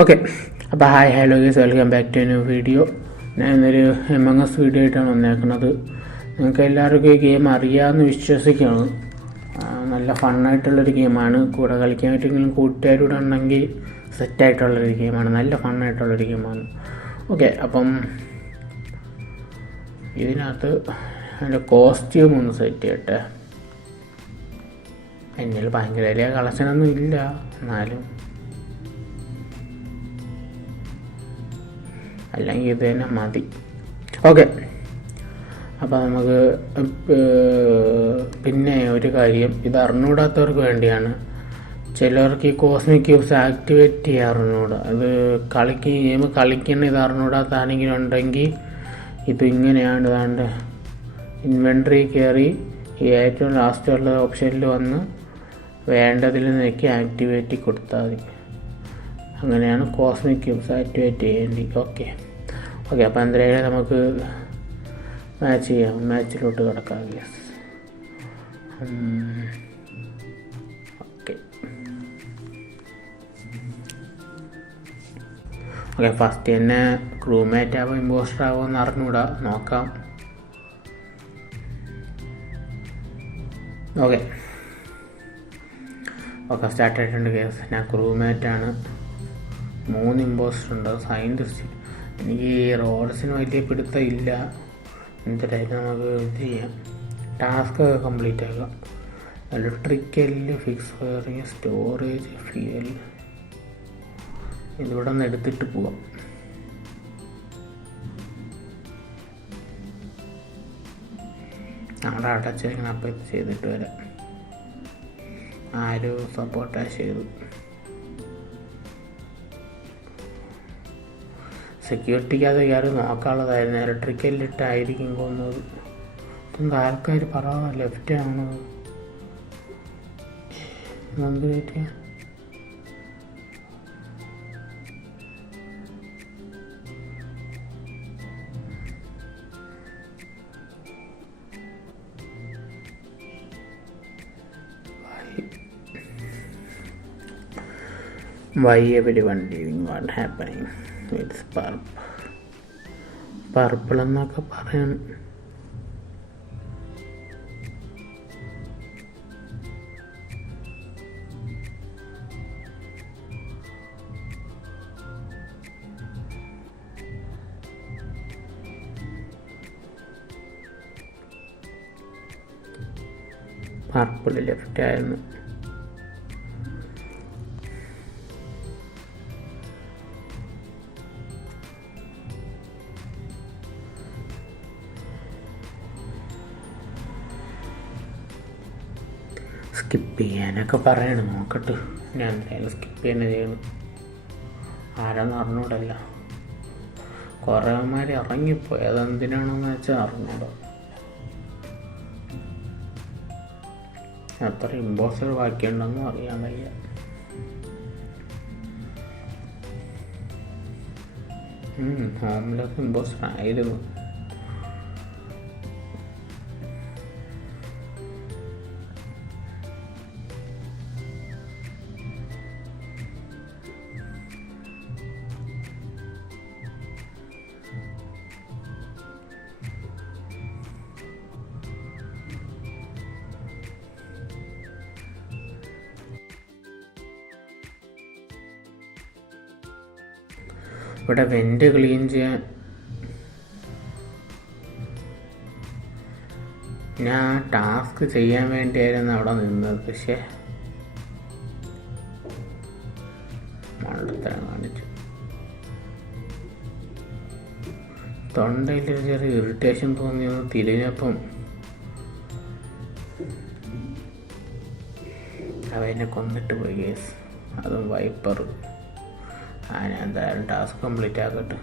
Okay, അപ്പോൾ hi hello guys, welcome back to new video. ഞാൻ ഇന്നൊരു Among Us വീഡിയോ ആയിട്ടാണ് വന്നേക്കുന്നത്. നിങ്ങൾക്ക് എല്ലാവർക്കും ഈ ഗെയിം അറിയാമെന്ന് വിശ്വസിക്കുകയാണ്. നല്ല ഫണ്ണായിട്ടുള്ളൊരു ഗെയിമാണ്. കൂടെ കളിക്കാൻ പറ്റുമെങ്കിലും കൂട്ടുകാരൂടെ ഉണ്ടെങ്കിൽ സെറ്റായിട്ടുള്ളൊരു ഗെയിമാണ്. നല്ല ഫണ്ണായിട്ടുള്ളൊരു ഗെയിമാണ്. ഓക്കെ, അപ്പം ഇതിനകത്ത് എൻ്റെ കോസ്റ്റ്യൂം ഒന്ന് സെറ്റ് ചെയ്യട്ടെ. എന്നിൽ ഭയങ്കര വലിയ കളക്ഷനൊന്നും ഇല്ല, എന്നാലും അല്ലെങ്കിൽ ഇത് തന്നെ മതി. ഓക്കെ, അപ്പോൾ നമുക്ക് പിന്നെ ഒരു കാര്യം, ഇത് അറിഞ്ഞുകൂടാത്തവർക്ക് വേണ്ടിയാണ്. ചിലർക്ക് ഈ കോസ്മിക് ക്യൂബ്സ് ആക്ടിവേറ്റ് ചെയ്യാൻ അറിഞ്ഞുകൂടാ. അത് ഗെയിം കളിക്കുന്ന ഇത് അറിഞ്ഞുകൂടാത്താണെങ്കിലും ഉണ്ടെങ്കിൽ ഇത് ഇങ്ങനെയാണ്. ഇതാണ്ട് ഇൻവെൻട്രി കയറി ഈ ഏറ്റവും ലാസ്റ്റുള്ള ഓപ്ഷനിൽ വന്ന് വേണ്ടതിൽ നിന്നൊക്കെ ആക്ടിവേറ്റ് കൊടുത്താൽ മതി. അങ്ങനെയാണ് കോസ്മിക് ക്യൂബ്സ് ആക്ടിവേറ്റ് ചെയ്യേണ്ടി. ഓക്കെ, അപ്പോൾ എന്തായാലും നമുക്ക് മാച്ച് ചെയ്യാം. മാച്ചിലോട്ട് കിടക്കാം. Yes, okay. ഫസ്റ്റ് തന്നെ ക്രൂമേറ്റ് ആവോ ഇമ്പോസ്റ്റർ ആവോ എന്ന് അറിഞ്ഞൂടാ, നോക്കാം. ഓക്കെ, സ്റ്റാർട്ട് ആയിട്ടുണ്ട് കേസ്. ഞാൻ ക്രൂമേറ്റാണ്. 3 ഇമ്പോസ്റ്റർ ഉണ്ട്. സയൻറ്റിസ്റ്റ്. എനിക്ക് ഈ റോഡ്സിന് വലിയ പിടുത്തം ഇല്ല. എന്തായാലും നമുക്ക് ഇത് ചെയ്യാം. ടാസ്ക് കംപ്ലീറ്റ് ആക്കാം. Electrical, fix wiring, storage, fuel. ഇതിവിടെ നിന്ന് എടുത്തിട്ട് പോവാം. അവിടെ അടച്ചിരിക്കണം. അപ്പം ഇത് ചെയ്തിട്ട് വരാം. ആരും സപ്പോർട്ടാ ചെയ്തു. സെക്യൂരിറ്റിക്ക് അത് കയറി നോക്കാനുള്ളതായിരുന്നു. ഇലക്ട്രിക്കലിട്ടായിരിക്കും കൊന്നത്. ഇതെന്താ ആൾക്കാർ പറയാ ലെഫ്റ്റ് ആണത്. എന്ത് Why everyone leaving? What happening? It's purple എന്നൊക്കെ പറയാൻ. പർപ്പിൾ ലെഫ്റ്റ് ആയിരുന്നു. സ്കിപ്പ് ചെയ്യാനൊക്കെ പറയണം. നോക്കട്ടെ, ഞാൻ എന്തായാലും സ്കിപ്പ് തന്നെ ചെയ്യണം. ആരാന്ന് അറിഞ്ഞൂടല്ല. കുറേമാർ ഇറങ്ങിപ്പോയി. അതെന്തിനാണെന്ന് വെച്ചാൽ അറിഞ്ഞൂടാ. എത്ര ഇമ്പോസ്റ്റർ ബാക്കിയുണ്ടെന്നും അറിയാൻ വയ്യ. ഹോംലെസ് ഇമ്പോസ്റ്റർ ആയിരുന്നു. ഇവിടെ വെൻ്റ് ക്ലീൻ ചെയ്യാൻ ഞാൻ ടാസ്ക് ചെയ്യാൻ വേണ്ടിയായിരുന്നു അവിടെ നിന്നത്. പക്ഷേ മണ്ടത്തരം കാണിച്ചു. തൊണ്ടയിൽ ചെറിയ ഇറിറ്റേഷൻ തോന്നിയൊന്ന് തിരിഞ്ഞപ്പം അവനെ കൊന്നിട്ട് പോയി കേസ്. അതും വൈപ്പർ. ഞാൻ എന്തായാലും ടാസ്ക് കംപ്ലീറ്റ് ആക്കട്ടെ.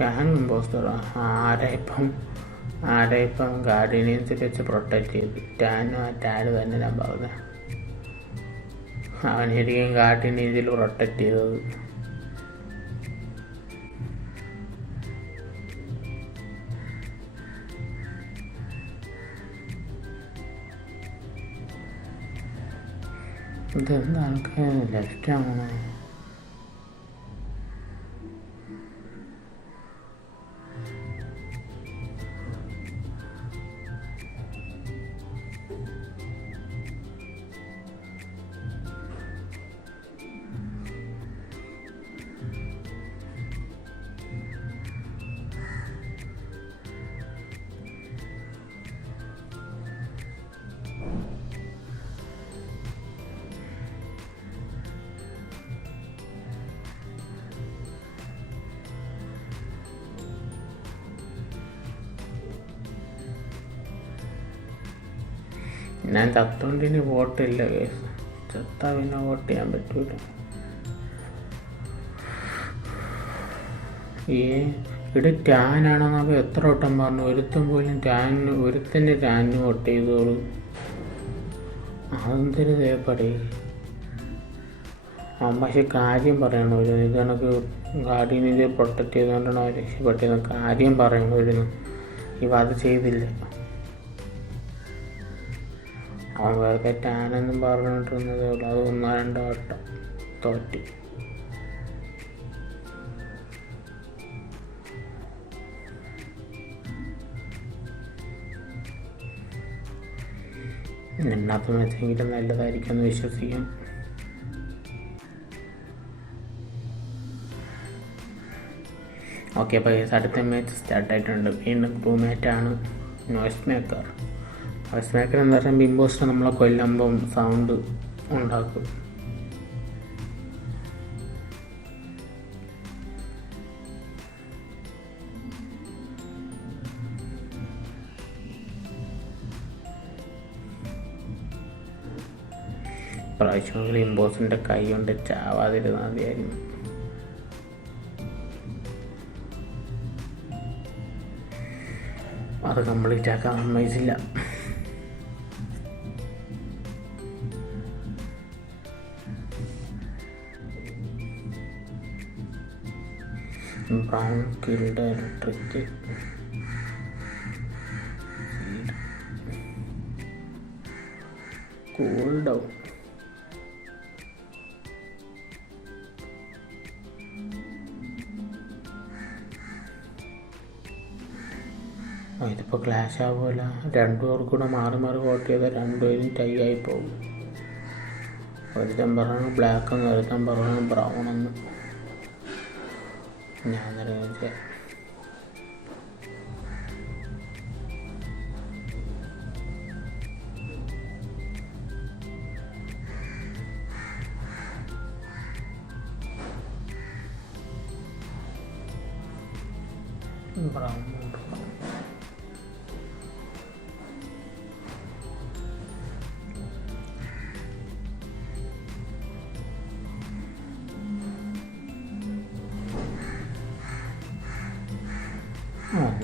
ടാങ്ക് ഇമ്പോസ്റ്റർ ആരായിപ്പം ഗാർഡിയൻസിൽ വെച്ച് പ്രൊട്ടക്റ്റ് ചെയ്തു. ടാഡ് തന്നെ ഞാൻ പറഞ്ഞത്. അവനായിരിക്കും ഗാർഡിയൻസിൽ പ്രൊട്ടക്റ്റ് ചെയ്തത്. ഇതെന്താ ആൾക്കാർ ലെഫ്റ്റാണോ? ഞാൻ ചത്തോണ്ടിന് വോട്ടില്ല കേസ്. ചത്താ പിന്നെ വോട്ട് ചെയ്യാൻ പറ്റൂല. ഇവിടെ ടാനാണെന്നപ്പോൾ എത്ര വട്ടം പറഞ്ഞു. ഒരുത്തൻ പോലും ഒരുത്തൻ്റെ ടാനിന് വോട്ട് ചെയ്തോളൂ. അതെന്തൊരു തേപ്പടി. പക്ഷെ കാര്യം പറയണോ ഇത് കണക്ക് ഗാർഡിയനെ പ്രൊട്ടക്റ്റ് ചെയ്തുകൊണ്ടാണ് അവർ രക്ഷപ്പെട്ടത്. കാര്യം പറയണമായിരുന്നു. ഇവ അത് ചെയ്തില്ല. അവൻ വെറുതെ ടാനെന്നും പറഞ്ഞിട്ടിരുന്നതേ ഉള്ളൂ. അത് 1-2 വട്ടം തോറ്റി. എണ്ണാത്ത മാച്ചെങ്കിലും നല്ലതായിരിക്കും എന്ന് വിശ്വസിക്കാം. ഓക്കെ, അപ്പോൾ അടുത്ത മാച്ച് സ്റ്റാർട്ടായിട്ടുണ്ട്. വീണ്ടും 2 മാച്ചാണ്. നോയ്സ് മേക്കർ എന്ന് പറഞ്ഞാൽ ബിംബോസ്റ്റർ നമ്മളെ കൊല്ലുമ്പം സൗണ്ട് ഉണ്ടാക്കും. പ്രാവശ്യം ഇമ്പോസിൻ്റെ കൈ കൊണ്ട് ചാവാതിരുന്നാൽ മതിയായിരുന്നു. അത് കംപ്ലീറ്റ് ആക്കാൻ സമ്മതിച്ചില്ല. Brown killed electric. Cool down. ഇതിപ്പോൾ ക്ലാഷ് ആവുമല്ല. 2 പേർക്ക് കൂടെ മാറി മാറി വോട്ട് ചെയ്താൽ 2 പേരും ടൈ ആയി പോകും. ഒരുത്തൻ പറഞ്ഞു ബ്ലാക്ക് എന്ന്, ഒരുത്തൻ പറഞ്ഞു ബ്രൗൺ എന്ന്. ഞാൻ തന്നെ ബ്രൗൺ.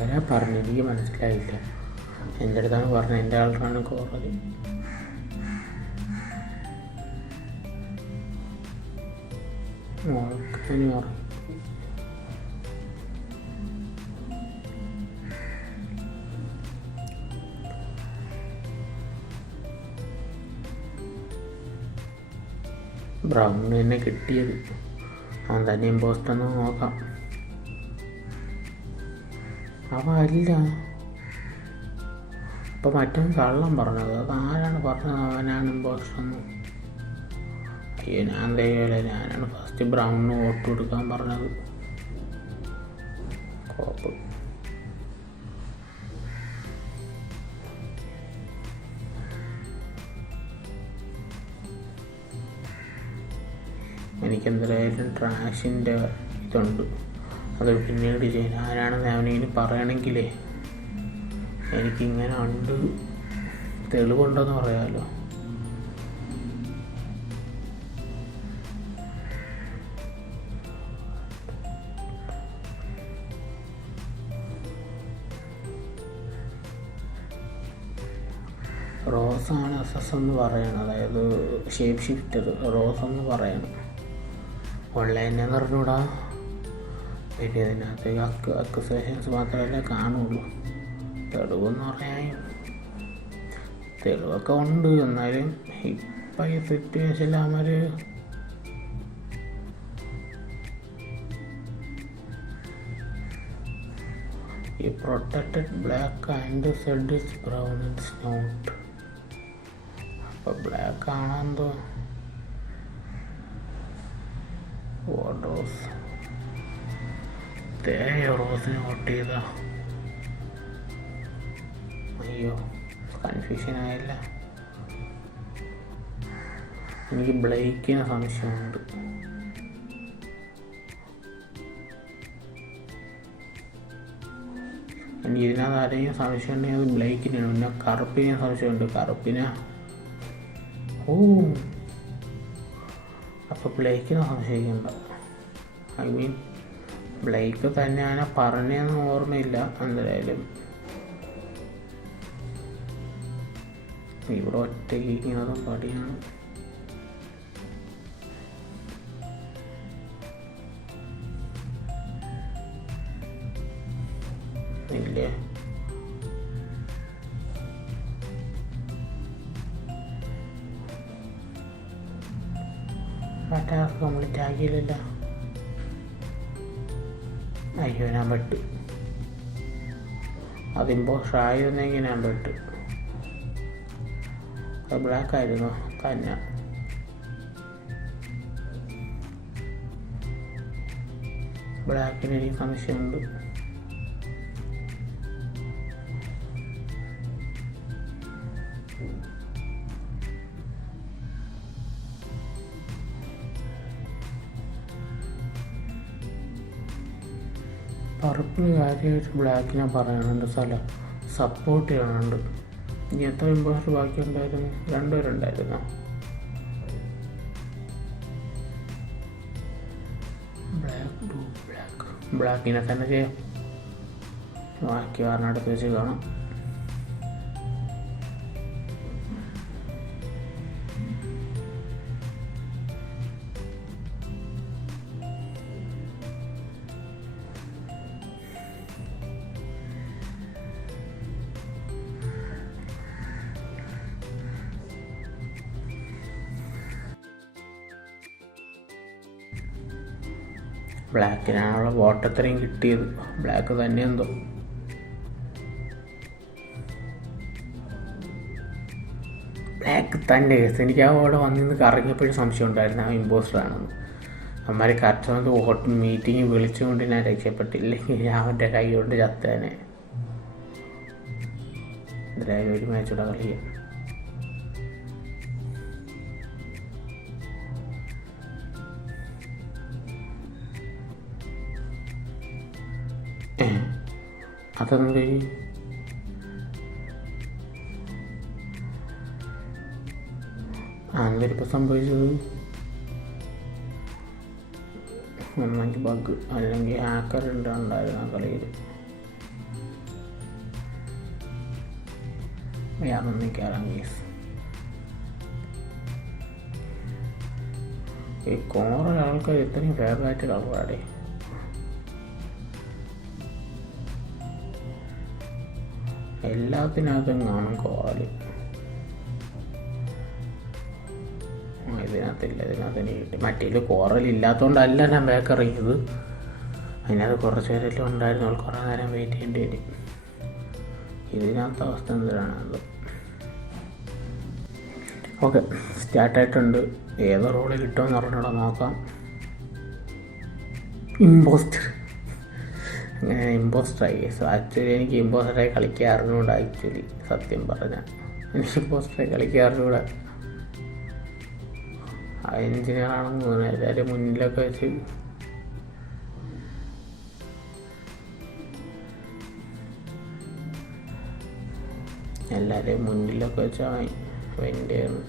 അങ്ങനെ പറഞ്ഞു, എനിക്ക് മനസ്സിലായില്ല. എൻ്റെ അടുത്താണ് പറഞ്ഞത്. എൻ്റെ ആൾക്കാണ് കോറൽ. ബ്രൗണ് തന്നെ കിട്ടിയത്. അവൻ തന്നെ ഇമ്പോസ്റ്റൊന്ന് നോക്കാം. അവ അല്ല, ഇപ്പം മറ്റവൻ കള്ളം പറഞ്ഞത്. അത് ആരാണ് പറഞ്ഞത് അവനാണ് ഇമ്പോസ്റ്റെന്ന്? അയ്യോ, ഞാൻ തയ്യല്ല. ഞാനാണ് ഫസ്റ്റ് ബ്രൗണിന് വോട്ട് കൊടുക്കാൻ പറഞ്ഞത്. കോപ്പ്. എനിക്കെന്തായാലും ട്രാഷിൻ്റെ ഇതുണ്ട്, അത് പിന്നീട് ചെയ്യാൻ. ആരാണെന്ന് അവനിങ്ങനെ പറയണമെങ്കിലേ എനിക്കിങ്ങനെ ഉണ്ട്, തെളിവുണ്ടെന്ന് പറയാമല്ലോ. റോസാണ് എസ് എന്ന് പറയണം, അതായത് ഷേപ്പ് ഷിഫ്റ്റർ റോസ് എന്ന് പറയണം. ഓൺലൈനെന്ന് പറഞ്ഞൂടാ. പിന്നെ ഇതിനകത്ത് അക്യുസേഷൻസ് മാത്രമല്ലേ കാണുള്ളൂ. തെളിവെന്ന് പറയാൻ തെളിവൊക്കെ ഉണ്ട്. എന്നാലും ഇപ്പം അപ്പം ഈ സിറ്റുവേഷനിൽ അവർ ഈ protected black and said is brown it's not. അപ്പോൾ ബ്ലാക്ക് ആണെന്തോ റോസ് റോസിന് വോട്ട് ചെയ്ത. അയ്യോ കൺഫ്യൂഷൻ ആയില്ല. എനിക്ക് ബ്ലേക്കിന് സംശയമുണ്ട്. എനിക്ക് ഇതിനകത്ത് ആരെങ്കിലും സംശയം ഉണ്ടെങ്കിൽ അത് ബ്ലേക്കിനാണ്. പിന്നെ കറുപ്പിനെ സംശയമുണ്ട്. കറുപ്പിനെ അപ്പോൾ ബ്ലേക്കിനെ സംശയിക്കണ്ട. ഐ മീൻ ബ്ലേക്ക് തന്നെയാണ് പറഞ്ഞതെന്ന് ഓർമ്മയില്ല. എന്തായാലും ഇവിടെ ഒറ്റയ്ക്ക് ഇരിക്കുന്നതും പടിയാണ്. ഇല്ലേ ടാസ്ക് കംപ്ലീറ്റ് ആക്കിയില്ല. അയ്യോ ഞാൻ പെട്ട്. അത് ഇമ്പോസ്റ്റർ ആയിരുന്നെങ്കിൽ ഞാൻ പെട്ട്. അത് ബ്ലാക്ക് ആയിരുന്നു തന്നെ. ബ്ലാക്കിന് എനിക്ക് സംശയമുണ്ട്. പർപ്പിൾ കാര്യമായിട്ട് ബ്ലാക്കിനെ പറയാനുണ്ട്. സപ്പോർട്ട് ചെയ്യാനുണ്ട്. ഇനി എത്ര ഇമ്പോസ്റ്റർ ബാക്കി ഉണ്ടായിരുന്നു? 2 പേരുണ്ടായിരുന്നു. ബ്ലാക്കിനെ തന്നെ ചെയ്യാം. ബാക്കി അടുത്ത് വെച്ച് കാണാം. ബ്ലാക്കിനാണുള്ള വോട്ട് അത്രയും കിട്ടിയത്. ബ്ലാക്ക് തന്നെ എന്തോ. ബ്ലാക്ക് തന്നെ കേസ്. എനിക്ക് ആ വോട്ട് വന്നിന്ന് കറങ്ങിയപ്പോഴും സംശയം ഉണ്ടായിരുന്നു ആ ഇമ്പോസ്റ്റർ ആണെന്ന്. അമ്മമാരെ കറക്റ്റ് സമയത്ത് വോട്ട് മീറ്റിംഗ് വിളിച്ചുകൊണ്ട് ഞാൻ രക്ഷപ്പെട്ടില്ലെങ്കിൽ ഞാൻ അവൻ്റെ കൈ കൊണ്ട് ചത്തേനെ. എന്തായാലും ഒരു മാച്ചൂടെ കളിക്കാം. അതെന്ത് അന്നിപ്പോൾ സംഭവിച്ചത്? ഒന്നെങ്കിൽ ബഗ് അല്ലെങ്കിൽ ഹാക്കർ ഉണ്ടായിരുന്നു ആ കളിയിൽ. അതൊന്നും കയറാം കേസ്. ഈ കോറൽ ആൾക്കാർ ഇത്രയും ഫേവറായിട്ട് കളറാടേ. എല്ലാത്തിനകത്തും കാണും കോറൽ. ഇതിനകത്ത് എനിക്ക് കിട്ടി. മറ്റേതിൽ കോറൽ ഇല്ലാത്തതുകൊണ്ടല്ല ഞാൻ ബാക്ക് ഇറങ്ങിയത്. അതിനകത്ത് കുറച്ച് നേരമെല്ലാം ഉണ്ടായിരുന്നു. കുറേ നേരം വെയിറ്റ് ചെയ്യേണ്ടി വരും. ഇതിനകത്ത് അവസ്ഥ എന്തിനാണത്? ഓക്കെ, സ്റ്റാർട്ടായിട്ടുണ്ട്. ഏത് റോള് കിട്ടുമെന്ന് പറഞ്ഞൂടെ നോക്കാം. ഇമ്പോസ്റ്റർ. അങ്ങനെ ഇമ്പോസ്റ്ററായി. ആക്ച്വലി എനിക്ക് ഇമ്പോസ്റ്ററായി കളിക്കാറുണ്ട്. ആക്ച്വലി സത്യം പറഞ്ഞാൽ എനിക്ക് ഇമ്പോസ്റ്ററായി കളിക്കാറുണ്ട്. ആ എഞ്ചിനീയറാണെന്ന് തോന്നുന്നു. എല്ലാവരും മുന്നിലൊക്കെ വെച്ച് വെൻ്റ് ചെയ്യുന്നു.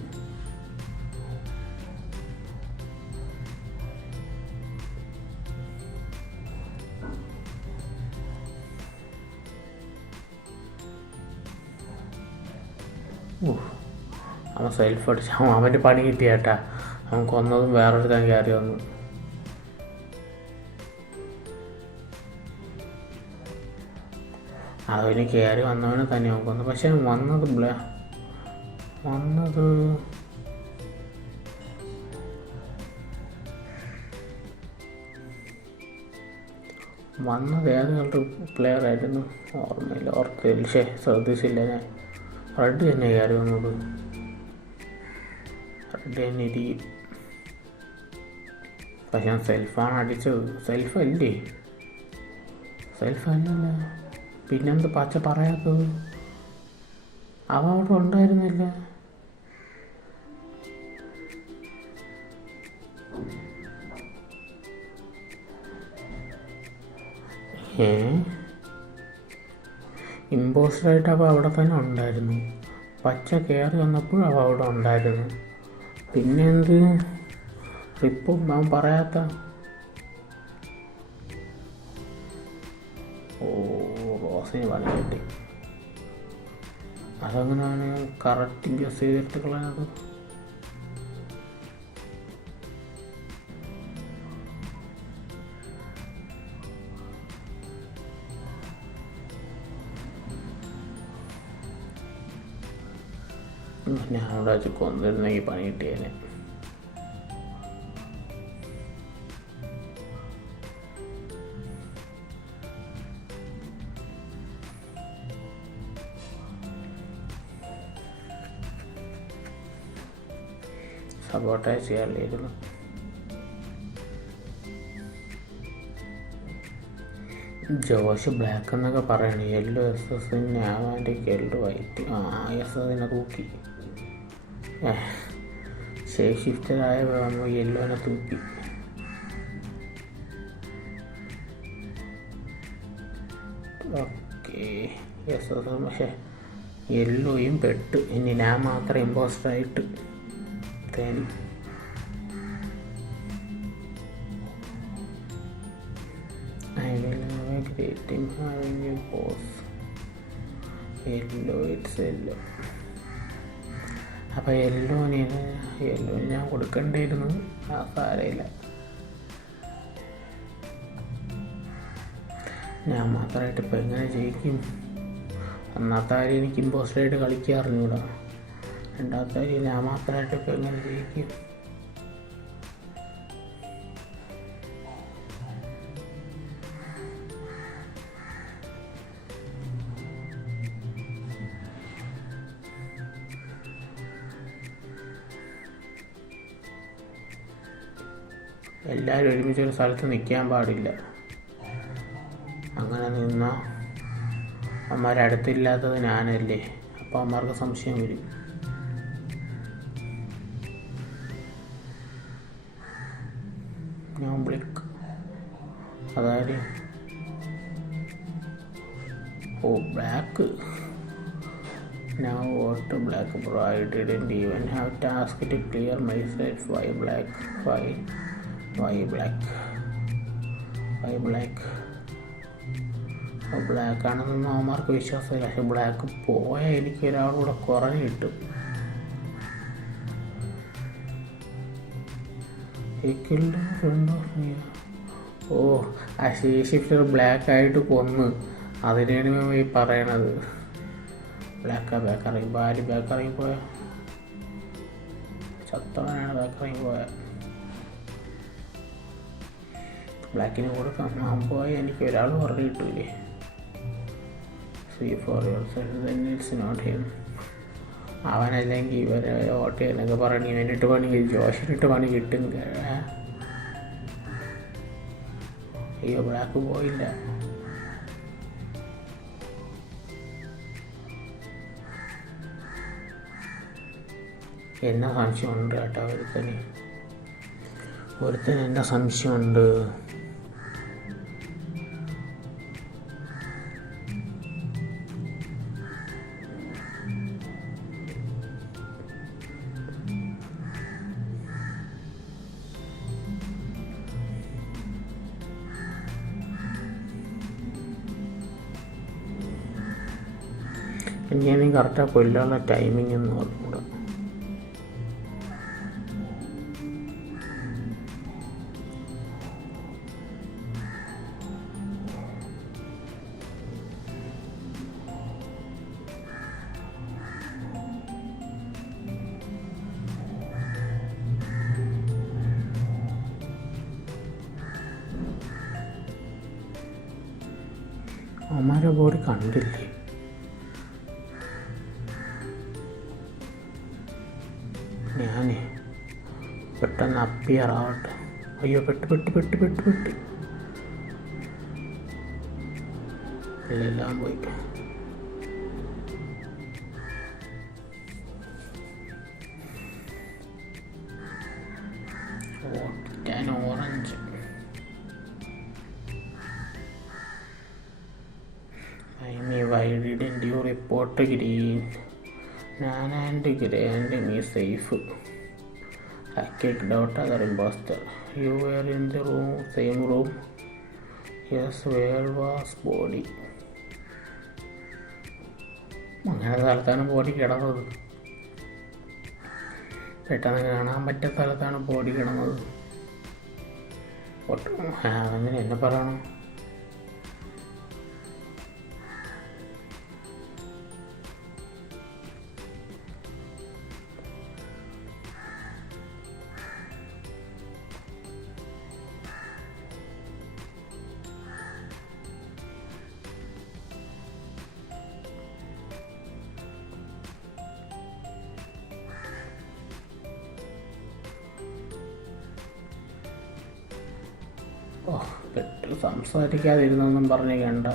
അവൻ സെൽഫ് അടിച്ച് അവൻ്റെ പണി കിട്ടിയേട്ടാ. അവൻ കൊന്നതും വേറൊരു തന്നെ കയറി വന്നു. അവന് കയറി വന്നവനെ തന്നെ അവൻ കൊന്നു. പക്ഷെ വന്നത് വന്നത് ഏത് കളർ പ്ലെയർ ആയിരുന്നു ഓർമ്മയില്ല, ഓർത്തില്ല, ശ്രദ്ധിച്ചില്ല ഞാൻ. റെഡ് തന്നെ കയറി വന്നത്, റെഡ് തന്നെ ഇരിക്കും. പക്ഷെ ഞാൻ സെൽഫാണ് അടിച്ചത്. സെൽഫല്ലേ? സെൽഫല്ലല്ല, പിന്നെന്ത് പച്ച പറയാത്തത്? അവ അവിടെ ഉണ്ടായിരുന്നില്ല. ഇമ്പോസ്റ്ററായിട്ട് അവ അവിടെ തന്നെ ഉണ്ടായിരുന്നു. പച്ച കയറി വന്നപ്പോഴും അവ അവിടെ ഉണ്ടായിരുന്നു. പിന്നെ എന്ത് ഇപ്പം അവൻ പറയാത്ത? ഓ, റോസിന് പണി കിട്ടി. അതങ്ങനെയാണ് കറക്റ്റ് ഗസ് ചെയ്തിട്ട് കളയാനത്. ഞാനിവിടെ വെച്ച് കൊന്നിരുന്നെങ്കിൽ പണി കിട്ടിയേനെ. സപ്പോർട്ടായി ചെയ്യാറില്ലായിരുന്നു. ജോഷ് ബ്ലാക്ക് എന്നൊക്കെ പറയണേ. യെല്ലോ എസ് എസിന് ആവാൻ്റെ യെല്ലോ വൈറ്റ്. എസ് എസിനെ തൂക്കി. ഷേപ്പ് ഷിഫ്റ്ററായ യെല്ലോനെ തൂക്കി. ഓക്കെ, എസ് എസ് പക്ഷേ യെല്ലോയും പെട്ട്. ഇനി ഞാൻ മാത്രം ഇമ്പോസ്റ്ററായിട്ട് Theni. I will have a great time having a boss. Yellow, it's yellow. അപ്പോൾ യെല്ലോന് ഞാൻ കൊടുക്കേണ്ടിയിരുന്നു. സാരമില്ല, ഞാൻ മാത്രമായിട്ട് ഇപ്പം എങ്ങനെ ജയിക്കും? ഒന്നാമത്തെ കാര്യം എനിക്ക് ഇമ്പോസ്റ്ററായിട്ട് കളിക്കാൻ അറിഞ്ഞൂടാ. രണ്ടാമത്തെ കാര്യം ഞാൻ മാത്രമായിട്ട് ഇപ്പം എങ്ങനെ ജയിക്കും? എല്ലാവരും ഒരുമിച്ചൊരു സ്ഥലത്ത് നിൽക്കാൻ പാടില്ല. അങ്ങനെ നിന്നാൽ അമ്മമാരടുത്തില്ലാത്തത് ഞാനല്ലേ. അപ്പോൾ അമ്മമാർക്ക് സംശയം വരും. ഞാൻ ബ്ലിക്ക്, അതായത് black. Now what to black bro? I didn't even have task to clear myself. Why black? Why black? Black ആണെന്നൊന്നും അവന്മാർക്ക് വിശ്വാസമില്ല. പക്ഷെ ബ്ലാക്ക് പോയാൽ എനിക്ക് ഒരാളുകൂടെ കുറഞ്ഞ് കിട്ടും. ഓ, ആ ഷിഫ്റ്റർ ബ്ലാക്ക് ആയിട്ട് കൊന്ന്. അതിനാണ് ഈ പറയണത്. ബ്ലാക്ക് ഇറങ്ങി ഭാര്യ ബാക്ക് ഇറങ്ങിപ്പോയ ചത്തവനാണ് ബാക്ക് ഇറങ്ങിപ്പോയ. ബ്ലാക്കിന് കൊടുക്കാം. ഞാൻ പോയാൽ എനിക്ക് ഒരാൾ പറഞ്ഞു കിട്ടൂലേ. See for yourself, then it's not him. അവനല്ലെങ്കിൽ ഇവരെ വോട്ട് ചെയ്യുന്നൊക്കെ പറഞ്ഞ് ഇവനിട്ട് പണി, ജോഷിനിട്ട് പണി കിട്ടും. അയ്യോ, ബ്ലാക്ക് പോയില്ല. എന്നെ സംശയമുണ്ട് കേട്ടോ. ഒരുത്തന് എന്നെ സംശയമുണ്ട്. എനിക്ക് കറക്റ്റാണ് കൊല്ലാനുള്ള ടൈമിംഗ് എന്ന് പറഞ്ഞുകൂടാ. അവന്മാരെ ബോഡി കണ്ടില്ലേ? ഞാനേ പെട്ടെന്ന് അപ്പിയറാവട്ടെ. അയ്യോ പെട്ട് എല്ലാം പോയി. Orange why didn't you report green? Nana and Gray and me safe. I kicked out other imposter. You were in the same room. Yes, where was body? അങ്ങനെ സ്ഥലത്താണ് ബോഡി കിടന്നത്. പെട്ടെന്ന് കാണാൻ പറ്റിയ സ്ഥലത്താണ് ബോഡി കിടന്നത്. അങ്ങനെ എന്നെ പറയണം. പെട്ട് സംസാരിക്കാതിരുന്നൊന്നും പറഞ്ഞ് കണ്ട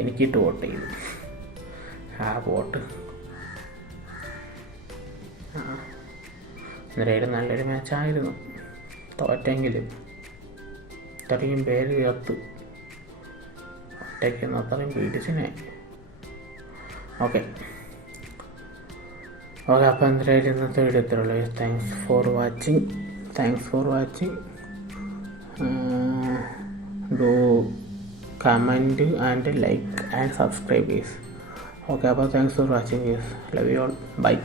എനിക്കിട്ട് വോട്ട് ചെയ്തു. വോട്ട് ഇന്നലെ നല്ലൊരു മാച്ചായിരുന്നു. തോറ്റെങ്കിലും ഇത്രയും പേര് ചേർത്ത് ഒറ്റയ്ക്കൊന്നും അത്രയും പീഡിച്ചിനെ. ഓക്കെ അപ്പോൾ എന്തായാലും ഇന്നത്തെ വീഡിയോ ഇത്രയുള്ളൂ. Thanks for watching. Do comment and like and subscribe guys. Okay, thanks for watching guys. Love you all. Bye.